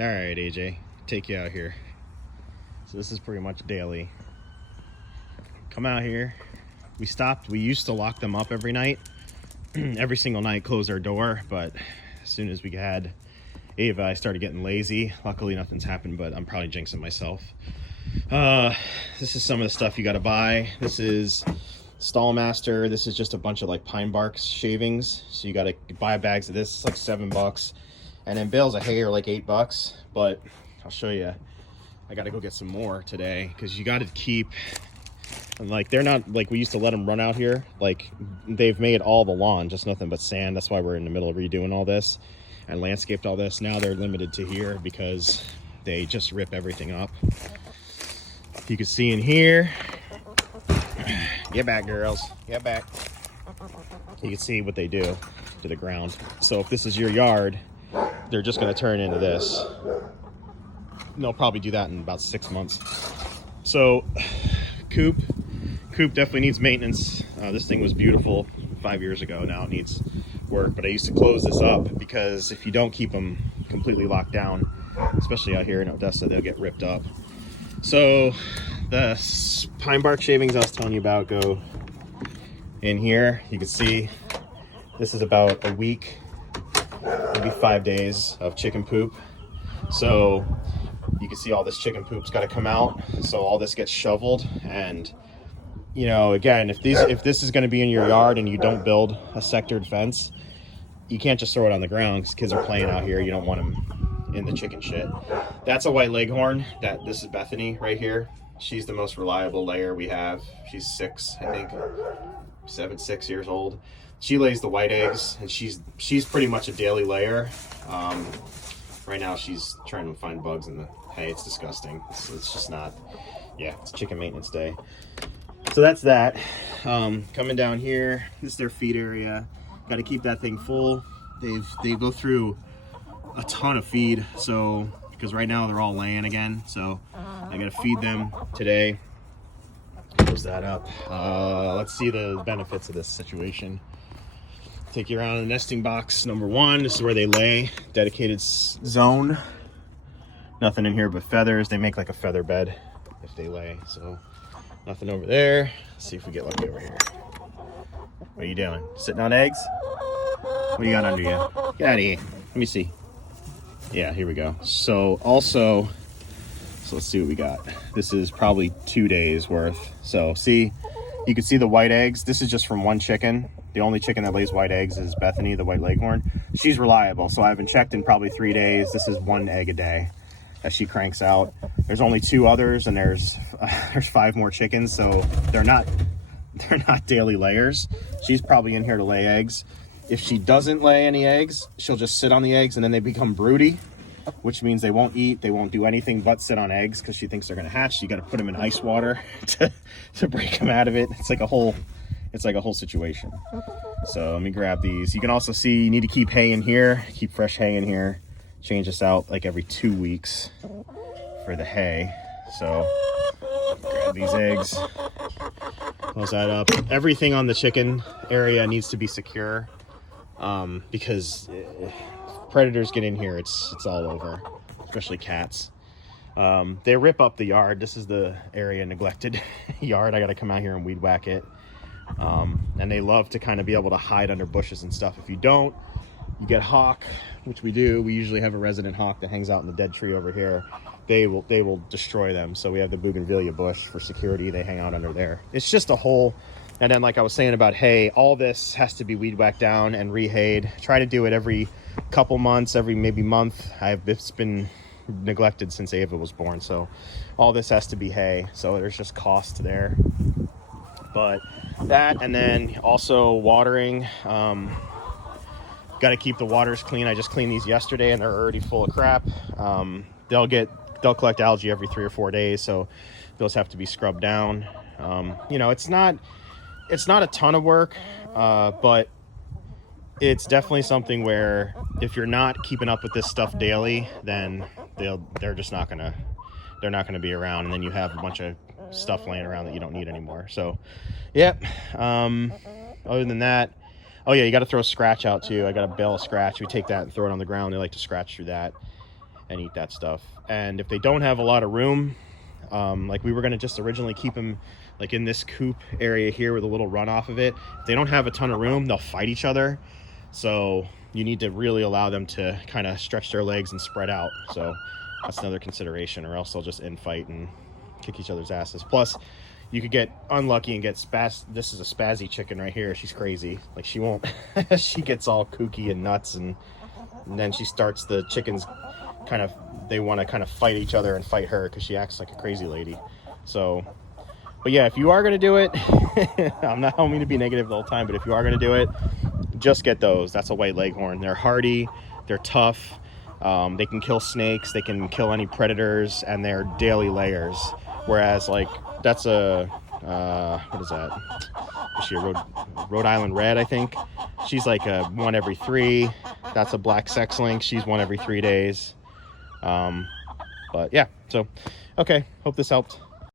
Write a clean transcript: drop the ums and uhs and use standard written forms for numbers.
All right, AJ, take you out here. So this is pretty much daily. Come out here. We used to lock them up every night. Every single night, close our door. But as soon as we had Ava, I started getting lazy. Luckily, nothing's happened, but I'm probably jinxing myself. This is some of the stuff you got to buy. This is Stallmaster. This is just a bunch of like pine bark shavings. So you got to buy bags of this. It's like $7. And then bales of hay are like $8. But I'll show you. I got to go get some more today because you got to keep. And like they're not like we used to let them run out here. Like they've made all the lawn just nothing but sand. That's why we're in the middle of redoing all this and landscaped all this. Now they're limited to here because they just rip everything up. You can see in here. Get back, girls. Get back. You can see what they do to the ground. So if this is your yard, they're just going to turn into this. And they'll probably do that in about 6 months. So coop definitely needs maintenance. This thing was beautiful 5 years ago. Now it needs work, but I used to close this up because if you don't keep them completely locked down, especially out here in Odessa, they'll get ripped up. So the pine bark shavings I was telling you about go in here. You can see this is about a week, maybe 5 days of chicken poop. So you can see all this chicken poop's got to come out. So all this gets shoveled. And you know, again, if this is going to be in your yard and you don't build a sectored fence, you can't just throw it on the ground because kids are playing out here. You don't want them in the chicken shit. That's a white leghorn. This is Bethany right here. She's the most reliable layer we have. She's 6, I think, 6 years old. She lays the white eggs, and she's pretty much a daily layer. Right now, she's trying to find bugs in the hay. It's disgusting. It's just not. Yeah, it's chicken maintenance day. So that's that. Coming down here, this is their feed area. Got to keep that thing full. They go through a ton of feed, so because right now they're all laying again, so I gotta feed them today. Close that up. Let's see the benefits of this situation. Take you around the nesting box number 1. This is where they lay. Dedicated zone. Nothing in here but feathers. They make like a feather bed if they lay. So nothing over there. Let's see if we get lucky over here. What are you doing? Sitting on eggs? What do you got under you? Get out of here. Let me see. Yeah, here we go. So let's see what we got. This is probably 2 days worth. So see, you can see the white eggs. This is just from one chicken. The only chicken that lays white eggs is Bethany, the white leghorn. She's reliable, so I haven't checked in probably 3 days. This is 1 egg a day that she cranks out. There's only 2 others, and there's 5 more chickens, so they're not daily layers. She's probably in here to lay eggs. If she doesn't lay any eggs, she'll just sit on the eggs, and then they become broody, which means they won't eat, they won't do anything but sit on eggs because she thinks they're gonna hatch. You got to put them in ice water to break them out of it. It's like a whole situation. So let me grab these. You can also see you need to keep hay in here, keep fresh hay in here. Change this out like every 2 weeks for the hay. So grab these eggs, close that up. Everything on the chicken area needs to be secure because if predators get in here, it's all over, especially cats. They rip up the yard. This is the area neglected yard. I got to come out here and weed whack it. And they love to kind of be able to hide under bushes and stuff. If you don't, you get hawk, which we do. We usually have a resident hawk that hangs out in the dead tree over here. They will destroy them. So we have the bougainvillea bush for security. They hang out under there. It's just a hole. And then like I was saying about hay, all this has to be weed whacked down and rehayed. Try to do it every couple months, every maybe month. It's been neglected since Ava was born. So all this has to be hay. So there's just cost there. But that, and then also watering. Got to keep the waters clean. I just cleaned these yesterday and they're already full of crap. They'll collect algae every 3 or 4 days, so those have to be scrubbed down. You know, it's not a ton of work, but it's definitely something where if you're not keeping up with this stuff daily, then they're not gonna be around, and then you have a bunch of stuff laying around that you don't need anymore. So, yep. Other than that, oh yeah, you got to throw scratch out too. I got a bale of scratch. We take that and throw it on the ground. They like to scratch through that. and eat that stuff. And if they don't have a lot of room, like we were going to just originally keep them like in this coop area here with a little run off of it. If they don't have a ton of room, they'll fight each other. So you need to really allow them to kind of stretch their legs and spread out. So that's another consideration, or else they'll just infight and kick each other's asses. Plus, you could get unlucky and get this is a spazzy chicken right here. She's crazy. Like she won't, she gets all kooky and nuts, and then she starts, the chickens kind of, they want to kind of fight each other and fight her because she acts like a crazy lady. So, but yeah, if you are going to do it, I don't mean to be negative the whole time, but if you are going to do it, just get those. That's a white leghorn. They're hardy, they're tough, they can kill snakes, they can kill any predators, and they're daily layers. Whereas like that's a what is that? Is she a Rhode Island Red, I think? She's like a 1 every 3. That's a black sex link. She's 1 every 3 days. But yeah, so okay, hope this helped.